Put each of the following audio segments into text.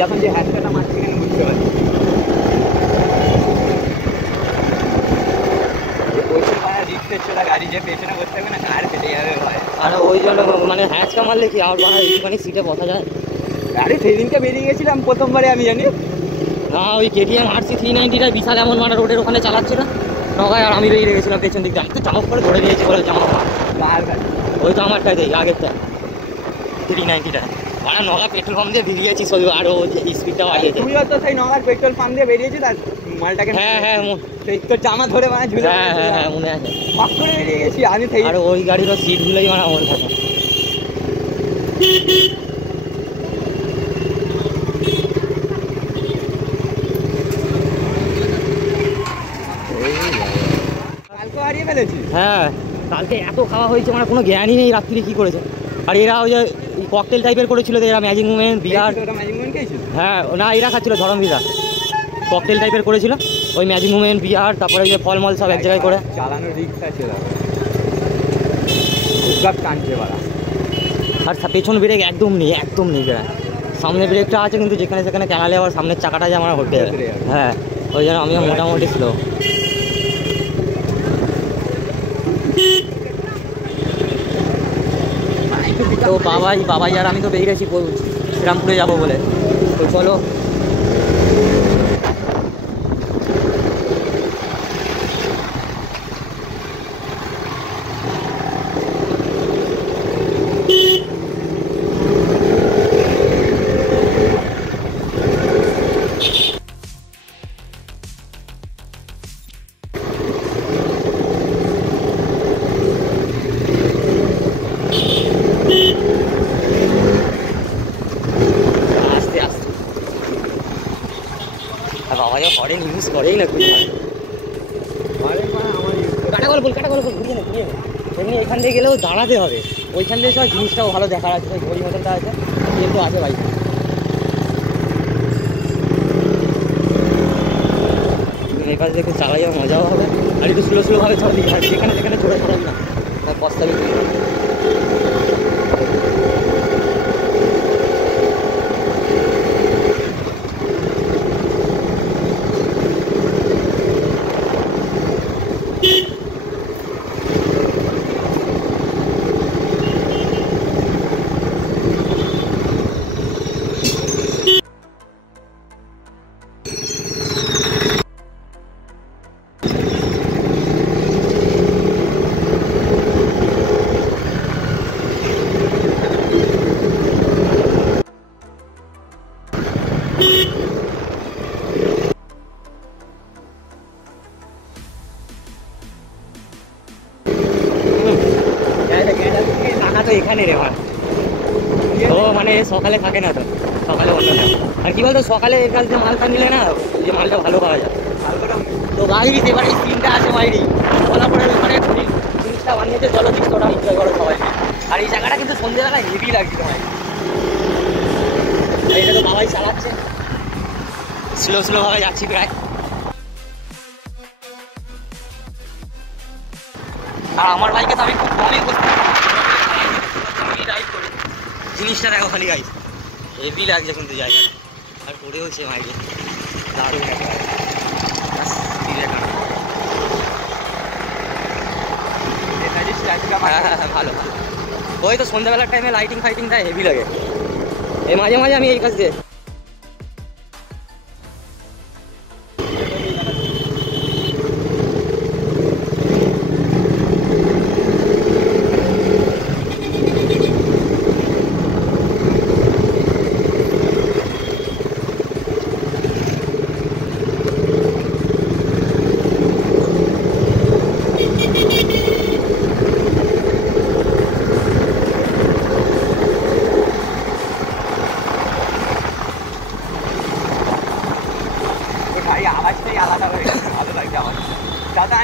যখন যে হ্যান্ডটা মারছে এখানে বুঝতে পারি গাড়ি যে পেছনে বসতে হবে না আর ফেটে যাবে ভাই। আর ওই জন্য মানে হ্যাঁচকা মারলে কি আর বাড়া একটুখানি সিটে বসা যায়। গাড়ি সেদিনকে বেরিয়ে গেছিলাম প্রথমবারে আমি জানি না ওই কেটিএম RC 390টা বিশাল এমন মানে রোডের ওখানে চালাচ্ছিল নগায়, আর আমি বেরিয়ে গেছিলাম পেছন দিক দিয়ে। আমি তো চামক করে ধরে নিয়েছি বলে জামা ওই তো আমারটাই দেয় আগেরটা 390টা। মানে নগা পেট্রোল পাম্প দিয়ে বেরিয়েছি সব, আরও স্পিডটা বাড়িয়েছে। তুমিও তো সেই নগার পেট্রোল পাম্প দিয়ে বেরিয়েছি তার মালটাকে হ্যাঁ হ্যাঁ সেই তোর জামা ধরে মানে ঝুলে হ্যাঁ হ্যাঁ হ্যাঁ মনে আছে। পাক করে বেরিয়ে গেছি আমি সেই। আর ওই গাড়িরও সিটগুলোই মানে আমার থাকে। কালকে হারিয়ে ফেলেছি। হ্যাঁ কালকে এত খাওয়া হয়েছে মানে কোনো জ্ঞানই নেই রাত্রি কী করেছে। আর এরা ওই যে ককটেল টাইপের করেছিল, এরা ম্যাজিক মুভমেন্ট বিয়ার। হ্যাঁ না এরা খাচ্ছিল ধরমভিদা ককটেল টাইপের করেছিল, ওই ম্যাজিক মুভমেন্ট বিয়ার তারপরে যে ফলমল সব এক জায়গায় করে। চালানোর রিক্স আছে টানছে বাড়া। আর পেছন ব্রেক একদম নেই, একদম নেই। সামনে ব্রেকটা আছে কিন্তু যেখানে সেখানে ক্যানালে আবার সামনের চাকাটা যে আমার হতে। হ্যাঁ ওই জন্য আমিও মোটামুটি স্লো। তো বাবাই আর আমি তো বেরিয়ে গেছি শ্রীরামপুরে যাবো বলে। তো চলো হরেন ইউজ করেই না খুব এমনি এখান থেকে গেলেও দাঁড়াতে হবে, ওইখান থেকে সব জিনিসটাও ভালো দেখার আছে। ওই ঘড়ি মতনটা আছে কিন্তু আছে বাইক। এই পাশ দেখে চালাই যাওয়া মজাও হবে, আর একটু স্লো স্লোভাবে চলবি, আর যেখানে যেখানে চড়ে চড়াবি না তার পস্তাবি। তো এখানে রে ভাই ও মানে সকালে থাকে না তো, সকালে অন্য থাকে। আর কি বলতো সকালে এর কাছে মালটা নিলে না যে মালটা ভালো পাওয়া যায়। তো বাইরে এবারে তিনটা আছে বাইরে বলা পরে ওখানে জিনিসটা বানিয়েছে, চলো দৃশ্যটা এনজয় করো সবাই। আর এই জায়গাটা কিন্তু সন্ধ্যেবেলা হেভি লাগছিল ভাই। এটা তো বাবাই চালাচ্ছে, স্লো স্লো ভাবে যাচ্ছি প্রায়। আর আমার বাইকে তো আমি খুব কমই রাইড করি। জিনিসটা দেখো খালি গাইস হেভি লাগছে কিন্তু জায়গাটা। আর করেও সে বাইকে দারুণ একটা ভালো। ওই তো সন্ধ্যাবেলার টাইমে লাইটিং ফাইটিং দেয় হেভি লাগে। এই মাঝে মাঝে আমি এই কাজ দিয়ে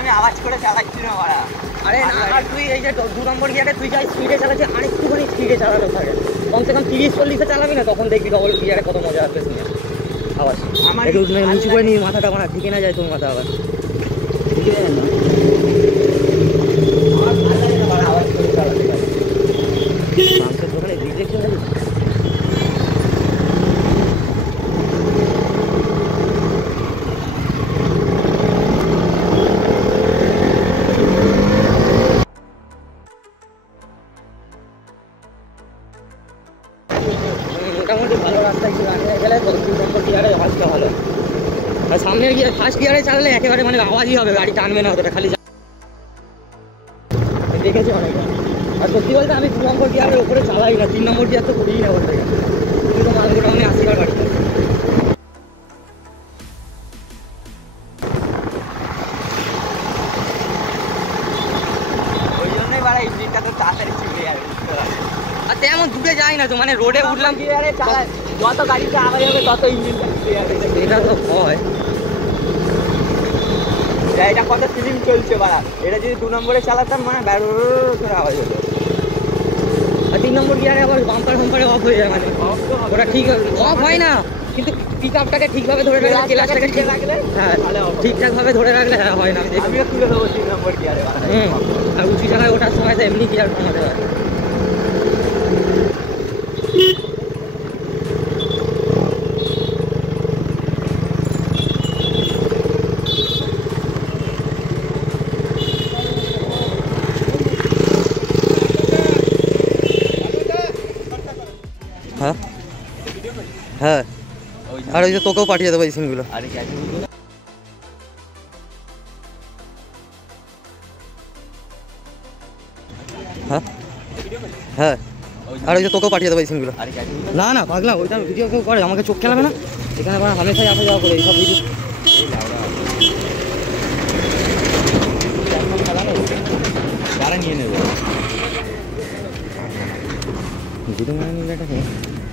আমি আওয়াজ করে চালাচ্ছি না মারা। আরে আর তুই এই যে 2 নম্বর গিয়ারে তুই যাই স্পিডে চালাচ্ছিস, আরেকটুখানি স্পিডে চালাতে থাকে, কমসে কম 30-40-এ চালাবি না, তখন দেখবি ডবল গিয়ারে কত মজা আসবে শুনে আওয়াজ। একটু নিচু করে নিয়ে মাথাটা আমার ঠিকে না যায় তোর মাথা আবার ঠিক আছে না। আওয়াজ করে চালাতে পারে মাংসের দোকানে রিজেকশন আছে। ফার্স্ট গিয়ারে চালালে একেবারে মানে আওয়াজই হবে, গাড়ি টানবে না অতটা, খালি দেখেছি অনেকটা। আর সত্যি বলতে আমি 2 নম্বর গিয়ারের উপরে চালাই না, 3 নম্বর গিয়ার তো করিই না বলতে গেলে। তুমি তো মাল গোডাউনে 80 বার গাড়ি চালাই। ওই জন্যই বাড়া ইঞ্জিনটা তো তাড়াতাড়ি চলে যাবে। আর তেমন দূরে যাই না তো, মানে রোডে উঠলাম গিয়ারে চালায় যত গাড়িটা আগে হবে তত ইঞ্জিনটা চলে যাবে। এটা তো হয়। এটা কত ফিলিং চলছে বাড়া, এটা যদি 2 নম্বরে চালাতাম মানে ব্যারো করে আওয়াজ হতো। আর 3 নম্বর গিয়ারে আবার বাম্পার ফাম্পারে অফ হয়ে যায়, মানে ওটা ঠিক অফ হয় না, কিন্তু পিক আপটাকে ঠিকভাবে ধরে রাখলে, ক্লাচটাকে ঠিক রাখলে, হ্যাঁ ঠিকঠাকভাবে ধরে রাখলে হ্যাঁ হয় না। আমিও তুলে দেবো 3 নম্বর গিয়ারে। আর উঁচু জায়গায় ওঠার সময় তো এমনি গিয়ার কমাতে হয়। হ্যাঁ হ্যাঁ, আর ওই যে তোকেও পাঠিয়ে দেবো এই সিনগুলো। আরে হ্যাঁ হ্যাঁ, আর ওই যে তোকেও পাঠিয়ে দেবো এই সিনগুলো। না না পাগলা, ওইটা ভিডিও কেউ করে, আমাকে চোখ খেলাবে না এখানে, আবার হামেশাই আসা যাওয়া করে এইসব ভিডিও। তারা নিয়ে নেবে ভিডিও মানে নিলেটাকে,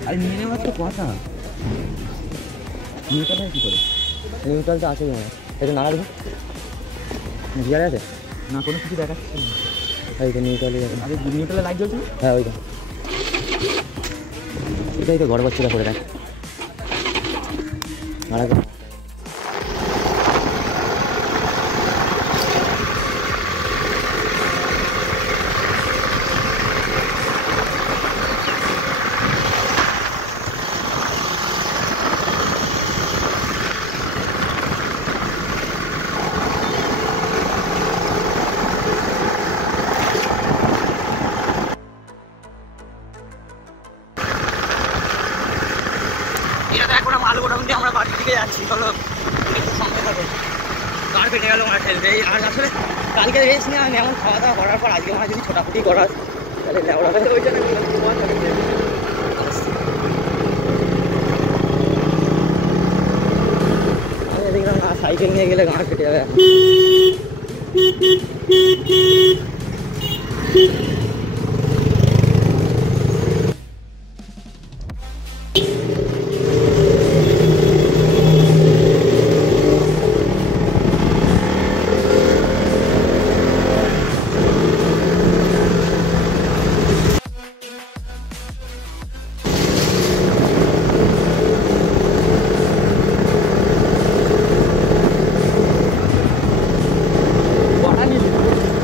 আর নিয়ে নেওয়ার তো কথা। নিউট্রাল কী করে? নিউট্রালটা আছে কি, এটা নাড়া দেবো গিয়ারে আছে না, কোনো কিছু দেখাচ্ছে না। এই তো নিউট্রালই আছে। আরে নিউট্রালে লাইট জ্বলছে না? হ্যাঁ ওইটা, এটাই তো গড় বাচ্চাটা করে দেখ মারা গেল। এটা এখন মাল গোডাউন দিয়ে আমরা বাড়ির দিকে যাচ্ছি, চলো সঙ্গে থাকো। কার কেটে গেল মারা ঠেলবে। আর আসলে কালকে রেস্ট নিয়ে আমি এমন খাওয়া দাওয়া করার পর আজকে আমার যদি ছোটাফুটি করার তাহলে লেওড়া ওই জন্য আমি দেখলাম না, সাইকেল নিয়ে গেলে গাঁড় কেটে যাবে।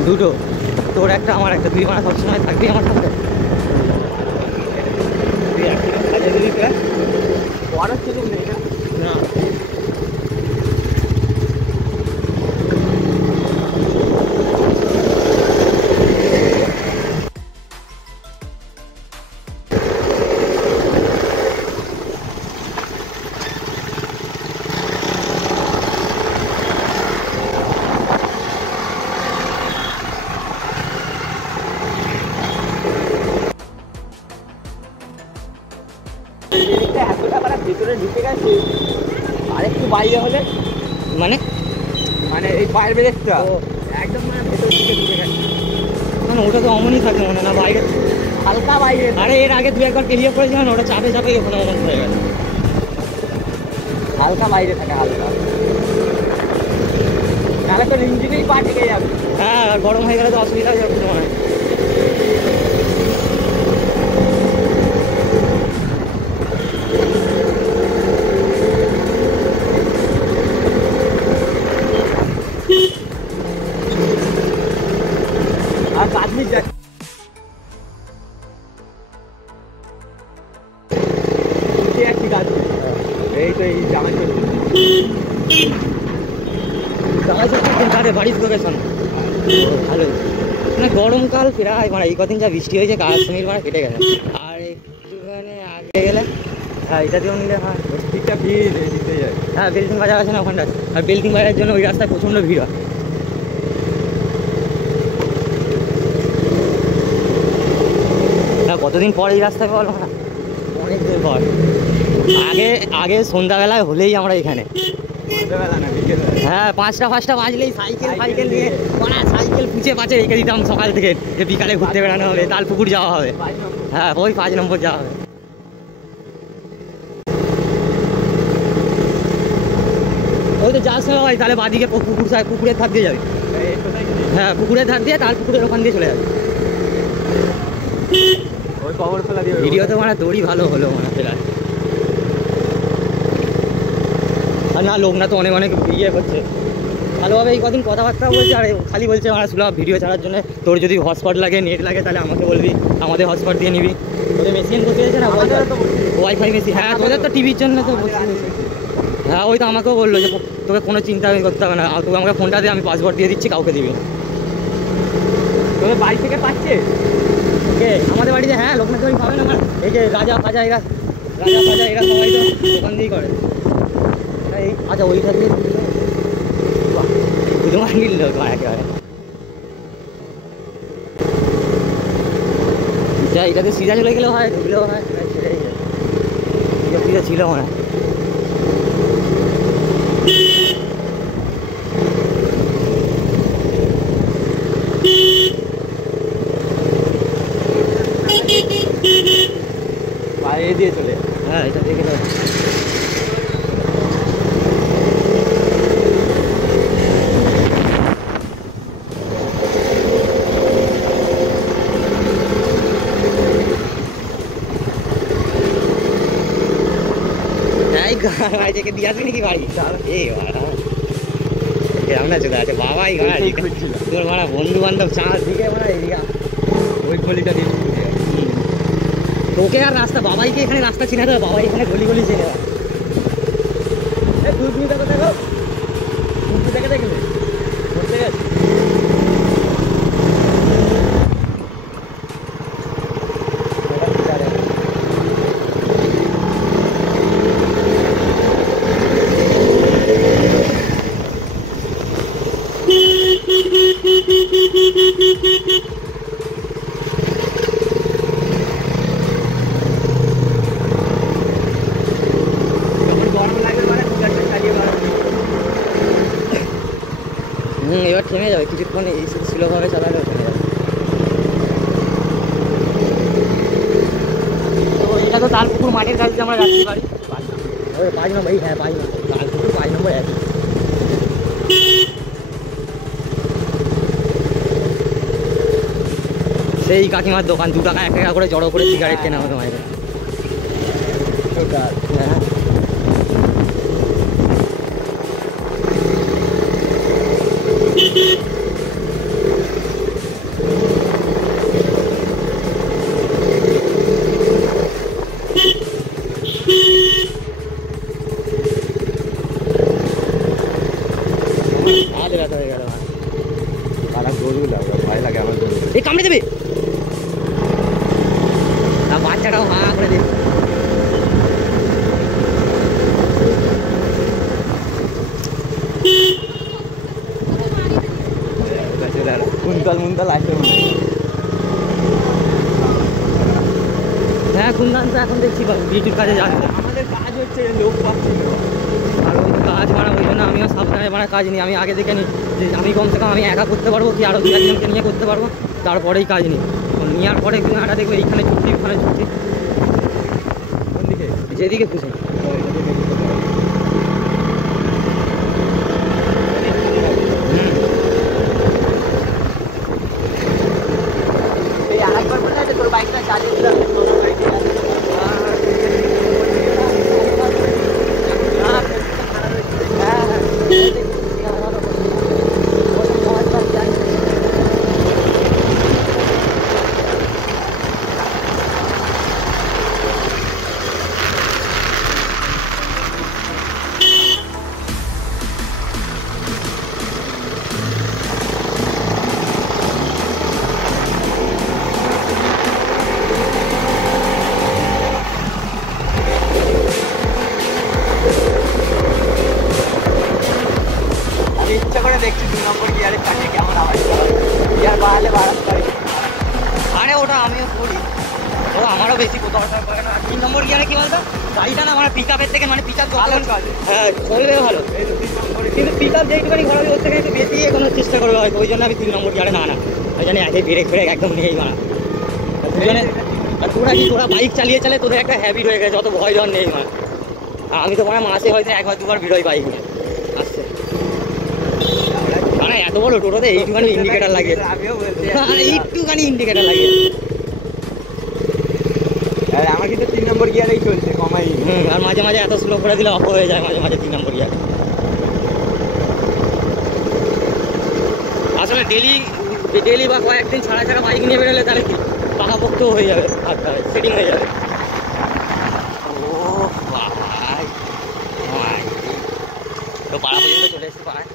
দুটো, তোর একটা আমার একটা, তুই মানে সবসময় থাকবি আমার সাথে। তুই একটা সাজিয়ে দিবি প্রায় পড়ার সুযোগ নেই না। না, এতটা পারা ভেতরে ঢুকে গেছে, আর একটু বাইরে হলে মানে মানে এই বাইরে দেখতে ও, একদম মানে ভেতর দিকে ঢুকে গেছে, মানে ওটা তো অমনই থাকে মনে না বাইরে। হালকা বাইরে। আরে এর আগে দু একবার পেরিয়ে পড়েছিলাম, ওটা চাপে চাপে ওখানে অমন হয়ে গেল। হালকা বাইরে থাকে, হালকা, নাহলে তো ইঞ্জিনেই পা ঠেকে যাবে। হ্যাঁ, আর গরম হয়ে গেলে তো অসুবিধা হয়ে যাবে মনে হয়। আর 5 মিনিট যাচ্ছে ঠিক আছে। এই তো এই জামাই তাদের বাড়ির লোকেশন ভালো, মানে গরমকাল প্রায় মানে এই কদিন যা বৃষ্টি হয়েছে কাশ্মীর মানে কেটে গেছে। আর একটুখানি আগে গেলে হ্যাঁ এটা দিয়েও নিলে হয়। ঠিকঠাক ভিড় দিতে যায়। হ্যাঁ বেলটিং বাজার আছে না ওখানটা, আর বেলটিং বাজারের জন্য ওই রাস্তায় প্রচণ্ড ভিড় হয়। হ্যাঁ কতদিন পর এই রাস্তায় বলো না, অনেক দিন পর। আগে আগে সন্ধ্যাবেলায় হলেই আমরা এখানে, সন্ধ্যাবেলা না বিকেলবেলা। হ্যাঁ 5টা বাজলেই সাইকেল নিয়ে সাইকেল পুছে পাচে রেখে দিতাম সকাল থেকে, যে বিকালে ঘুরতে বেড়ানো হবে, তালপুকুর যাওয়া হবে। হ্যাঁ ওই 5 নম্বর যাওয়া হবে। ওই তো যাওয়ার সময় তাহলে বাদিকে পুকুরের ধার দিয়ে যাবে। হ্যাঁ পুকুরের ধার দিয়ে তালপুকুরের ওখান দিয়ে চলে যাবে। ওই কবর খোলা দিয়ে ভিডিও তো মানে দড়ি ভালো হলো মানে ফেরার। আর না লোক না তো অনেক অনেক ইয়ে করছে ভালোভাবে, এই কদিন কথাবার্তা বলছে, আর খালি বলছে আমরা সুলভ ভিডিও ছাড়ার জন্য, তোর যদি হটস্পট লাগে নেট লাগে তাহলে আমাকে বলবি, আমাদের হটস্পট দিয়ে নিবি। তোদের মেশিন বসে আছে না ওয়াইফাই মেশিন, হ্যাঁ তোদের তো টিভির জন্য তো বসে। হ্যাঁ ওই তো আমাকেও বললো যে তোকে কোনো চিন্তা করতে হবে না, তোকে আমাকে ফোনটা দিয়ে আমি পাসওয়ার্ড দিয়ে দিচ্ছি, কাউকে দিবি। তোদের বাড়ি থেকে পাচ্ছে ওকে আমাদের বাড়িতে, হ্যাঁ লোকনাথ বাড়ি পাবে না আমার, এই যে রাজা ফাজা এরা সবাই তো দোকান দিয়েই করে। এই আচ্ছা ওইটা দিয়ে তোমার নিল একেবারে যা, এটাতে সিধা চলে গেলেও হয়, ঢুকলেও হয়, সিধা ছিল মনে হয়। বাইরে দিয়ে চলে। হ্যাঁ এটা দিয়ে গেলে বাড়ি থেকে দিয়ে আসবি নাকি বাড়ি? এই কেমন আছে আছে বাবাই তোর মানে বন্ধু বান্ধব চাঁদ দিকে মানে এদিকে ওই গলিটা দিয়ে তোকে আর রাস্তা বাবাইকে এখানে রাস্তা চিনে দেবে, বাবাই এখানে গলি গলি চিনে দেবে। দেখো দেখো দেখে দেখলে ঘুরতে গেছে। এবার থেমে যাবে কিছুক্ষণ, এই স্লোভাবে চালালেও থেমে যাবে। তো এটা তো তালপুকুর মাঠের কাছে আমরা যাচ্ছি বাড়ি। ওই 5 নম্বর, হ্যাঁ 5 নম্বর তালপুকুর 5 নম্বর একই। সেই কাকিমার দোকান 2 টাকা 1 টাকা করে জড়ো করে সিগারেট কেনা হতো মায়ের। হ্যাঁ ব্যথা হয়ে গেল, গরু লাগে, ভয় লাগে আমার গরু। এই কামড়ে দেবে, বাচ্চাটাও হা করে দেবে। কুন্তল আসে হ্যাঁ কুন্দান তো এখন দেখছি বিউটির কাজে যাচ্ছে। আমাদের কাজ হচ্ছে লোক পাচ্ছে না। আর ওই কাজ বাড়া ওই জন্য আমিও সাবধানে বাড়া কাজ নিই, আমি আগে দেখে নিই যে আমি কমসে কম আমি একা করতে পারবো কি আরও 2 একজনকে নিয়ে করতে পারবো, তারপরেই কাজ নিই। নেওয়ার পরে একটা দেখবো এইখানে ছুটি ওখানে ছুটি, কোন দিকে যেদিকে খুশি। এই আরেকবার বলে আছে তোর বাইকটা চার্জে দিলাম। ইচ্ছা করে দেখছি 2 নম্বর গিয়ারে চাকে কেমন আওয়াজ করে। গিয়ার বাড়ালে বাড়াতে পারি। আরে ওটা আমিও করি, ও আমারও বেশি কোথাও করে না। 3 নম্বর গিয়ারে কি বলতো, গাড়িটা না মানে পিক আপের থেকে মানে পিক আপ ভালো চলে। হ্যাঁ চলবে ভালো, এই তো 3 নম্বরে কিন্তু পিক আপ যেইটুখানি ঘোরাবে ওর থেকে একটু বেশি এগোনোর চেষ্টা করবে হয়তো, ওই জন্য আমি 3 নম্বর গিয়ারে না ওই জন্য আগে ব্রেক ফ্রেক একদম নেই মানা। দুজনে আর তোরা বাইক চালিয়ে চালে তোদের একটা হ্যাবিট হয়ে গেছে, অত ভয় ডর নেই মানা। আর আমি তো মানে মাসে হয়তো 1-2 বার বেরোই বাইক নিয়ে আসছে। মানে এত বড় টোটোতে এইটুখানি ইন্ডিকেটার লাগে, আমিও বলছি এইটুখানি ইন্ডিকেটার লাগে। আর আমার কিন্তু 3 নম্বর গিয়ারেই চলছে, কমাই। আর মাঝে মাঝে এত স্লো করে দিলে অফ হয়ে যায় মাঝে মাঝে 3 নম্বর গিয়ার। আসলে ডেলি বা কয়েকদিন ছাড়া ছাড়া বাইক নিয়ে বেরোলে তাহলে কি পাকাপোক্ত হয়ে যাবে, হাতটা সেটিং হয়ে যাবে। ও ভাই ভাই, তো পাড়া পর্যন্ত চলে এসেছি পাড়ায়।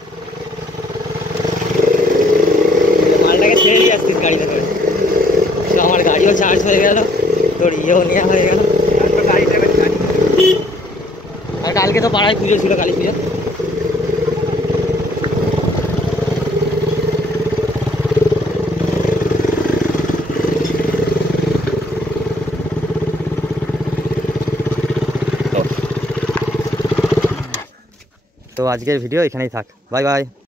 মালটাকে ছেড়ে দিয়ে আসছিস গাড়িতে করে, তো আমার গাড়িও চার্জ হয়ে গেল, তোর ইয়েও নেওয়া হয়ে গেল। তারপর গাড়িটা বেশ গাড়ি। আর কালকে তো পাড়ায় পুজো ছিল, কালী পুজো। তো আজকের ভিডিও এখানেই থাক, বাই বাই।